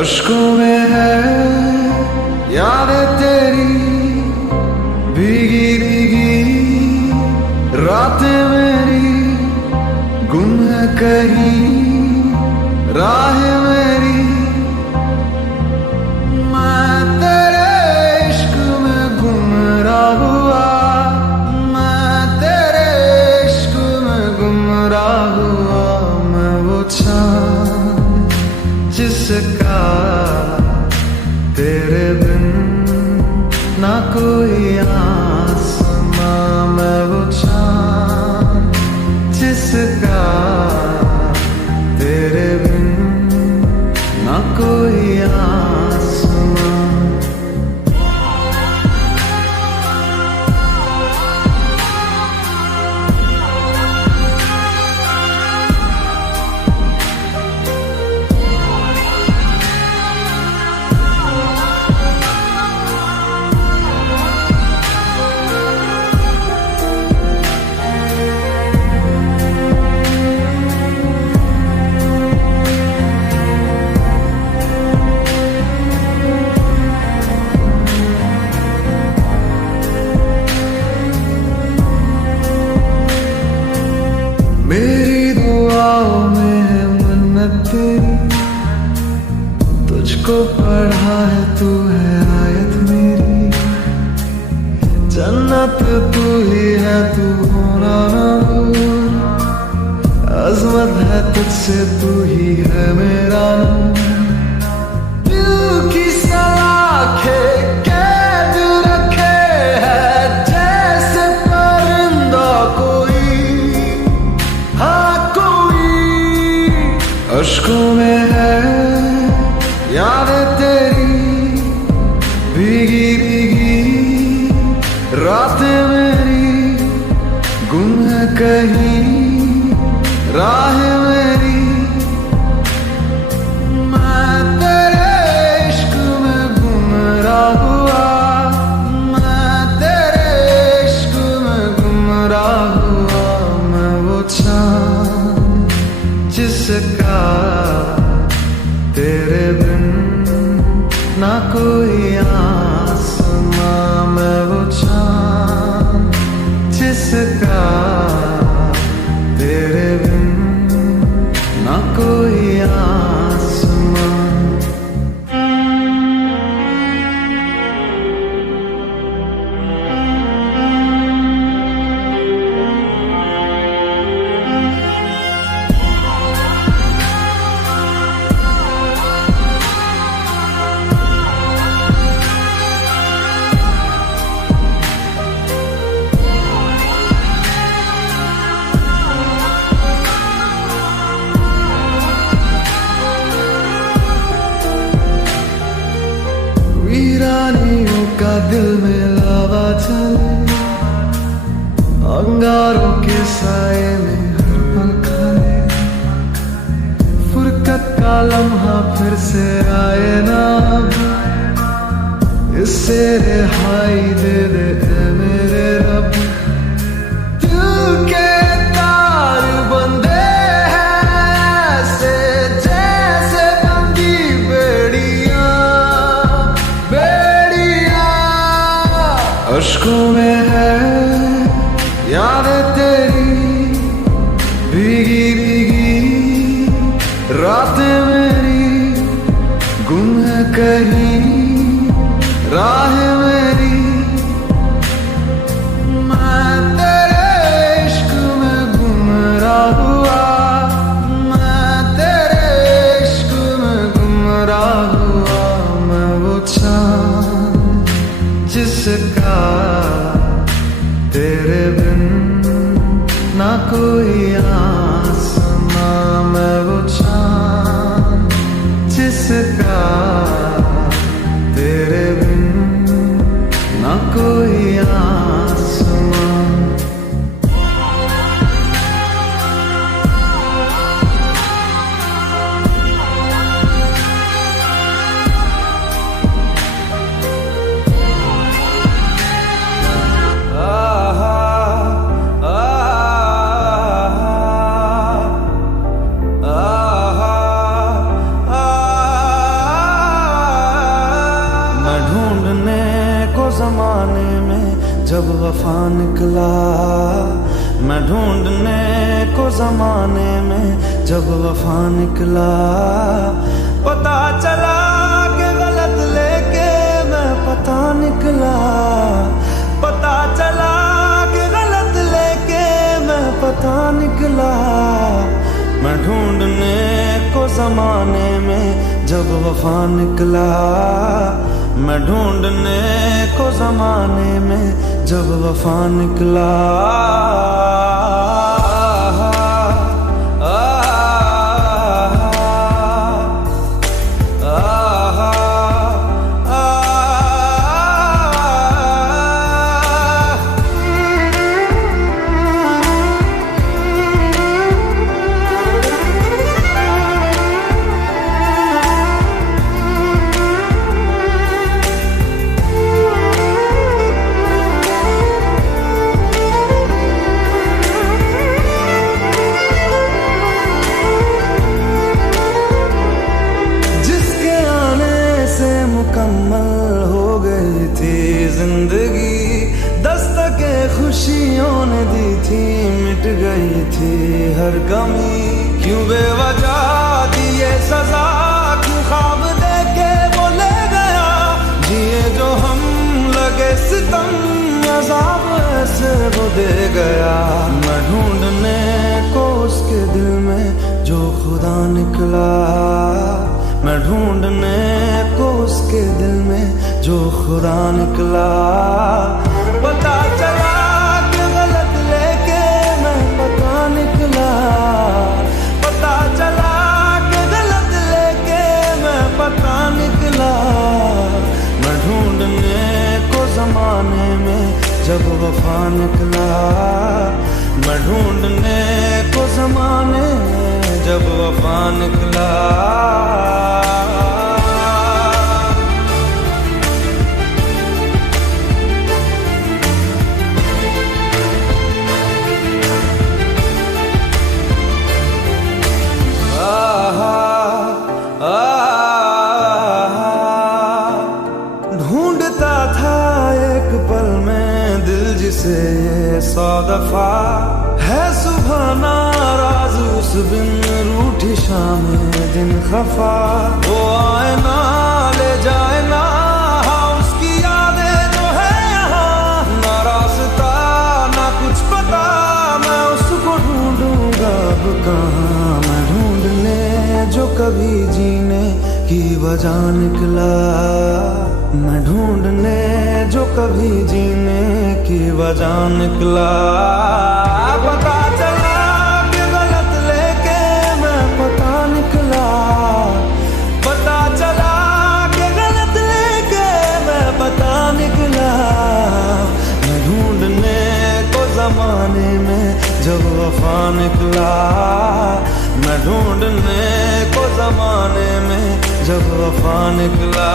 अश्कों में है यादें तेरी भीगी भीगी रातें मेरी गुम है कहीं राह मेरी। मैं तेरे इश्क में गुमराह हुआ, मैं तेरे इश्क में गुमराह हुआ। मैं वो चाँद जिसका तेरे बिन ना कोई आसमां। मैं वो चाँद जिसका तेरे बिन ना कोई आसमां। मेरी दुआओं में है मन्नत तेरी, तुझको पढ़ा है तू है आयत मेरी। जन्नत तू ही है तू होना ना दूर, अज़मत है तुझसे तू ही है मेरा नूर। दिल की सलाखें कैद रखे है जैसे परिंदा कोई, हाँ कोई। अश्कों में है यादें तेरी भीगी भीगी रातें मेरी गुम है कहीं राह मेरी। मैं तेरे इश्क में गुमराह हुआ, मैं तेरे इश्क में गुमराह हुआ। मैं वो चाँद जिसका तेरे बिन ना कोई आसमां। मैं वो चाँद जिसका तेरे बिन ना कोई आसमां। वीरानियों का दिल में लावा चले, अंगारों के साए में हर पल खाए। फुरकत का लम्हा फिर से आए ना, इससे रिहाई दे दे ऐ मेरे रब। दिल के तार बंधे हैं ऐसे जैसे बंदी बेड़ियां, अश्कों में है यादें तेरी भीगी भीगी रातें मेरी गुम है कहीं राह मेरी। मैं तेरे इश्क में गुमराह हुआ, मैं तेरे इश्क में गुमराह हुआ। मैं वो चाँद जिसका तेरे बिन ना कोई आसमां। मैं वो चाँद जिसका तेरे बिन ना कोई आसमां। ah ah ah वफा निकला। मैं ढूंढने को जमाने में जब वफा निकला। पता चला कि गलत लेके मैं पता निकला। पता चला कि गलत लेके मैं पता निकला। मैं ढूंढने को जमाने में जब वफा निकला। मैं ढूंढने को जमाने में जब वफा निकला। मुकम्मल हो गई थी जिंदगी। दस्तके खुशियों ने दी थी, मिट गई थी हर कमी। क्यों बेवजह दिए सजा, क्यों ख्वाब देके वो ले गया। जिए जो हम लगे सितम, अज़ाब ऐसे वो दे गया। मैं ढूंढने को उसके दिल में जो खुदा निकला। मैं ढूंढने को उसके दिल में जो खुदा निकला। पता चला कि गलत लेके मैं पता निकला। पता चला कि गलत लेके मैं पता निकला। मैं ढूंढने को जमाने में जब वफा निकला। मैं ढूंढने को जमाने में जब वफा निकला। ढूंढता था एक पल में दिल जिसे ये 100 दफा। है सुबह नाराज उस बिन रूठी शाम दिन खफा। वो आए ना ले जाए ना, हाँ उसकी यादें जो है यहाँ। ना रास्ता ना कुछ पता, मैं उसको ढूंढूंगा अब कहाँ। मैं ढूंढने जो कभी जीने की वजह निकला। मैं ढूंढने जो कभी जीने की वजह निकला। पता चला कि गलत लेके मैं पता निकला। पता चला कि गलत लेके मैं पता निकला। मैं ढूंढने को जमाने में जब वफा निकला। मैं ढूंढने को जमाने में जब वफा निकला।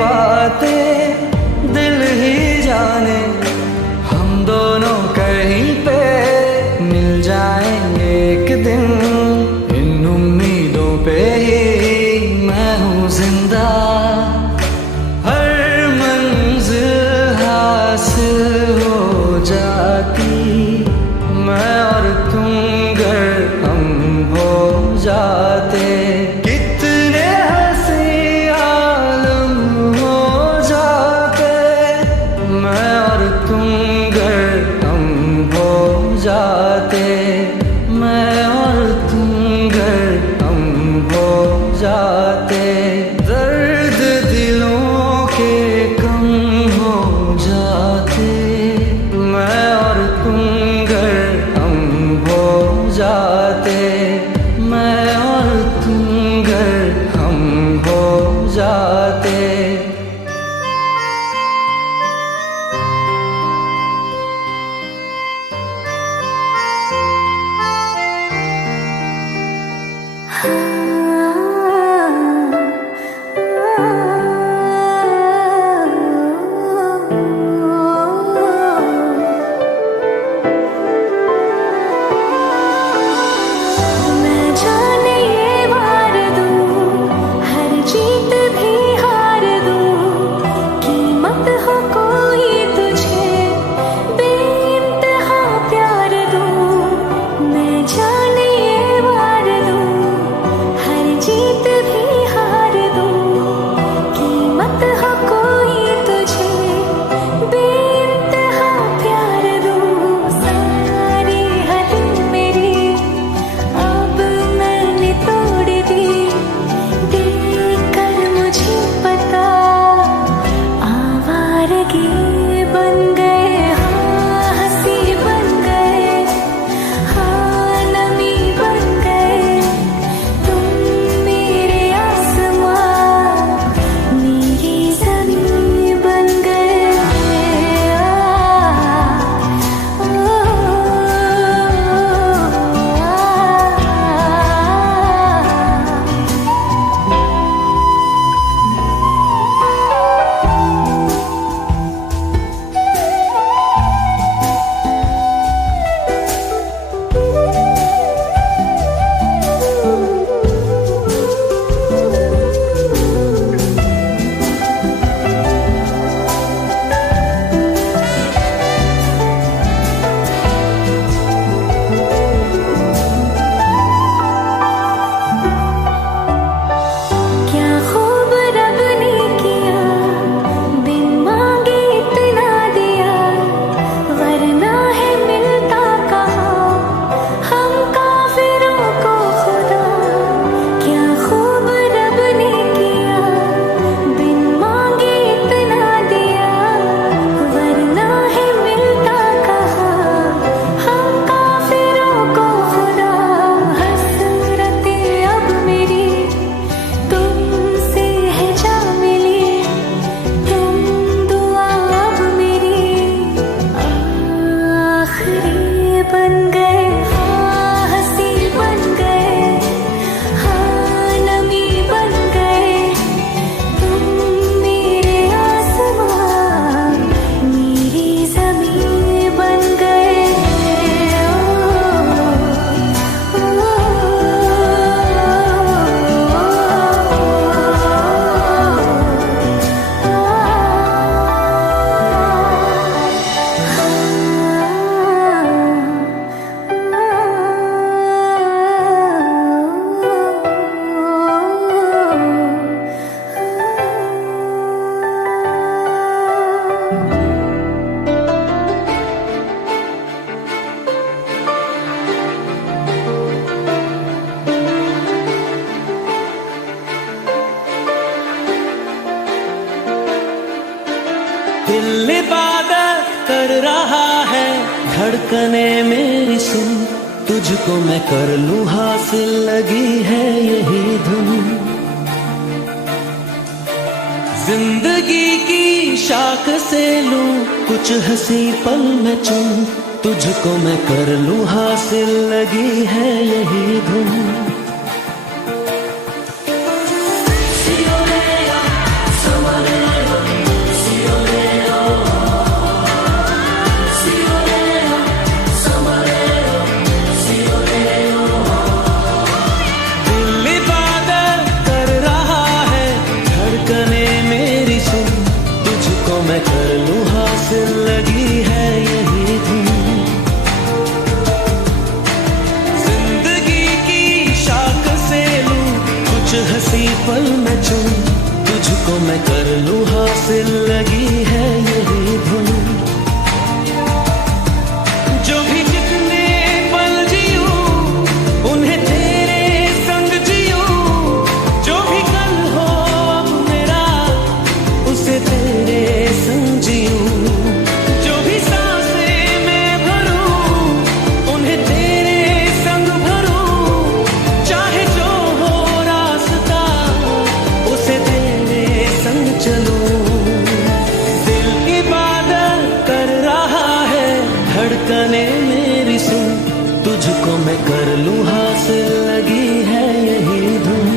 बातें दिल ही जाने, हम दोनों कहीं पे मिल जाएंगे एक दिन। इन उम्मीदों पे ही मैं हूँ जिंदा, हर मंजिल हासिल हो जाती, मैं और तुम गर हम हो जाते। कितने हंसी आलम हो जाते, मैं और तुम गर हम हो जाते, मैं और तुम गर हम हो जाते। दर्द दिलों के कम हो जाते, मैं और तुम गर हम हो जाते, मैं और तुम गर हम हो जाते। दिल इबादत कर रहा है, धड़कने मेरी सुन, तुझको मैं कर लूं हासिल, लगी है यही धुन। जिंदगी की शाख से लूं कुछ हंसी पल में चुन, तुझको मैं कर लूं हासिल, लगी है यही धुन। See you later, somebody तुझको मैं कर लूं हासिल, लगी है यही धुन।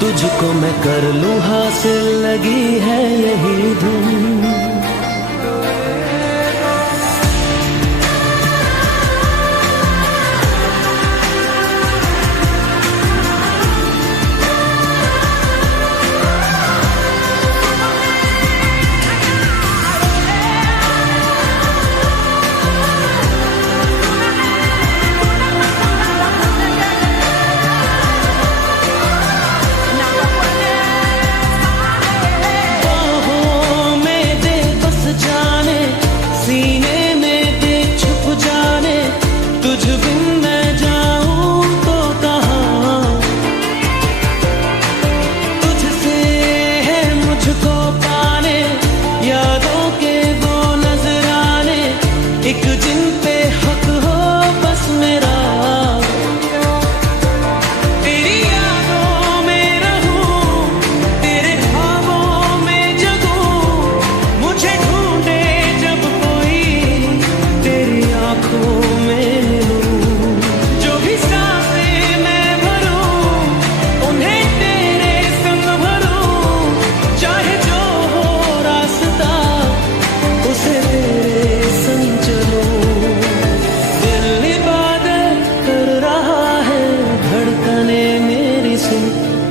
तुझको मैं कर लूं हासिल, लगी है यही धुन।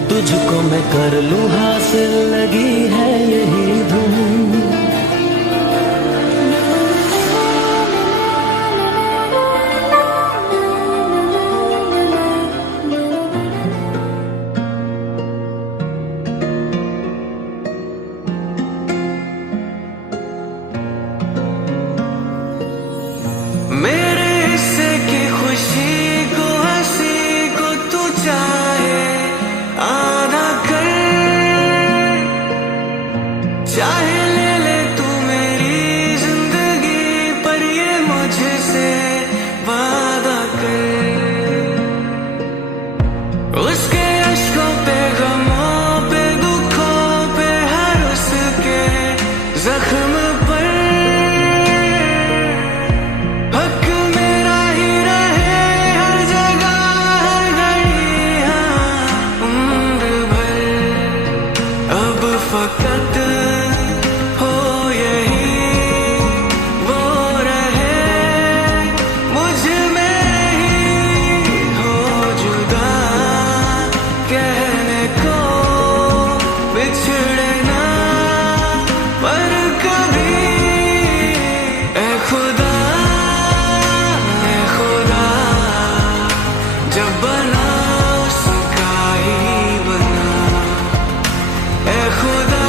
तुझको मैं कर लूं हासिल, लगी है यही धुन। मेरे हिस्से की खुशी को, हंसी को तू चाहे आधा कर, चाहे ले ले तू मेरी जिंदगी, पर ये मुझसे वादा कर। उसके अश्कों पे, गमों पे, दुखों पे, हर उसके जख्म पर हक मेरा ही रहे, हर जगह हर घड़ी, हाँ उम्र भर। अब फकत हो यही वो रहे, मुझ में ही हो जुदा, कहने को बिछड़े ना पर कभी। ऐ खुदा, ऐ खुदा, जब बना उसका ही बना। ऐ खुदा,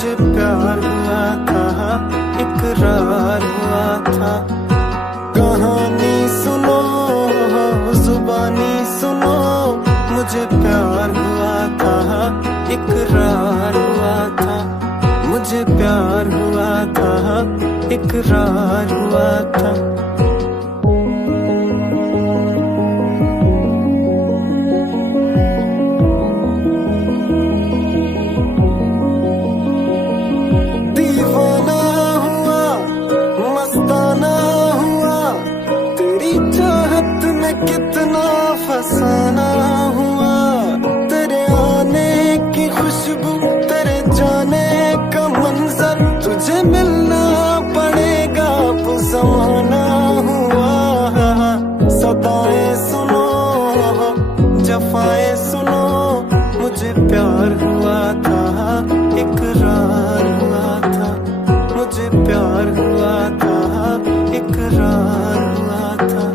मुझे प्यार हुआ था, इकरार हुआ था। कहानी सुनो, जुबानी सुनो, मुझे प्यार हुआ था, इकरार हुआ था। मुझे प्यार हुआ था, इकरार हुआ था। दीवाना हुआ, मस्ताना हुआ, तेरी चाहत में कितना फसाना हुआ। तेरे आने की खुशबू, तेरे जाने का मंजर, तुझे मिलना पड़ेगा वो ज़माना हुआ। सदाएं सुनो, जफाएं सुनो, मुझे प्यार हुआ था, इकरार हुआ था। मुझे प्यार हुआ था, इकरार हुआ था।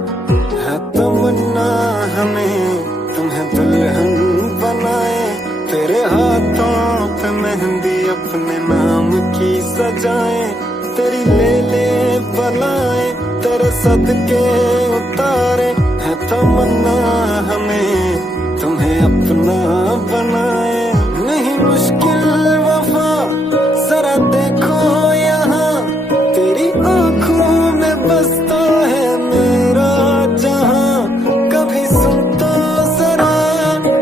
है तमन्ना हमें तुम्हें दुल्हन बनाए, तेरे हाथों पे मेहंदी अपने नाम की सजाए। तेरी ले ले बनाए, तेरे सदके उतारे। है तमन्ना हमें तुम्हें अपना बनाए। नहीं मुश्किल वफा, जरा देखो यहाँ, तेरी आंखों में बसता है मेरा जहां। कभी सुन तो जरा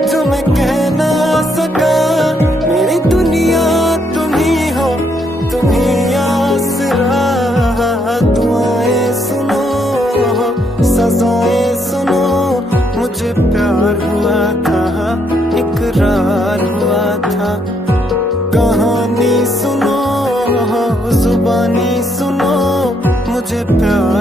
जो मैं कह ना सका, मेरी दुनिया तुम ही हो, तुम ही आसरा। दुआएं सुनो, सजाएं सुनो, मुझे प्यार हुआ था, इकरार हुआ था। कहानी सुनो, जुबानी सुनो, मुझे प्यार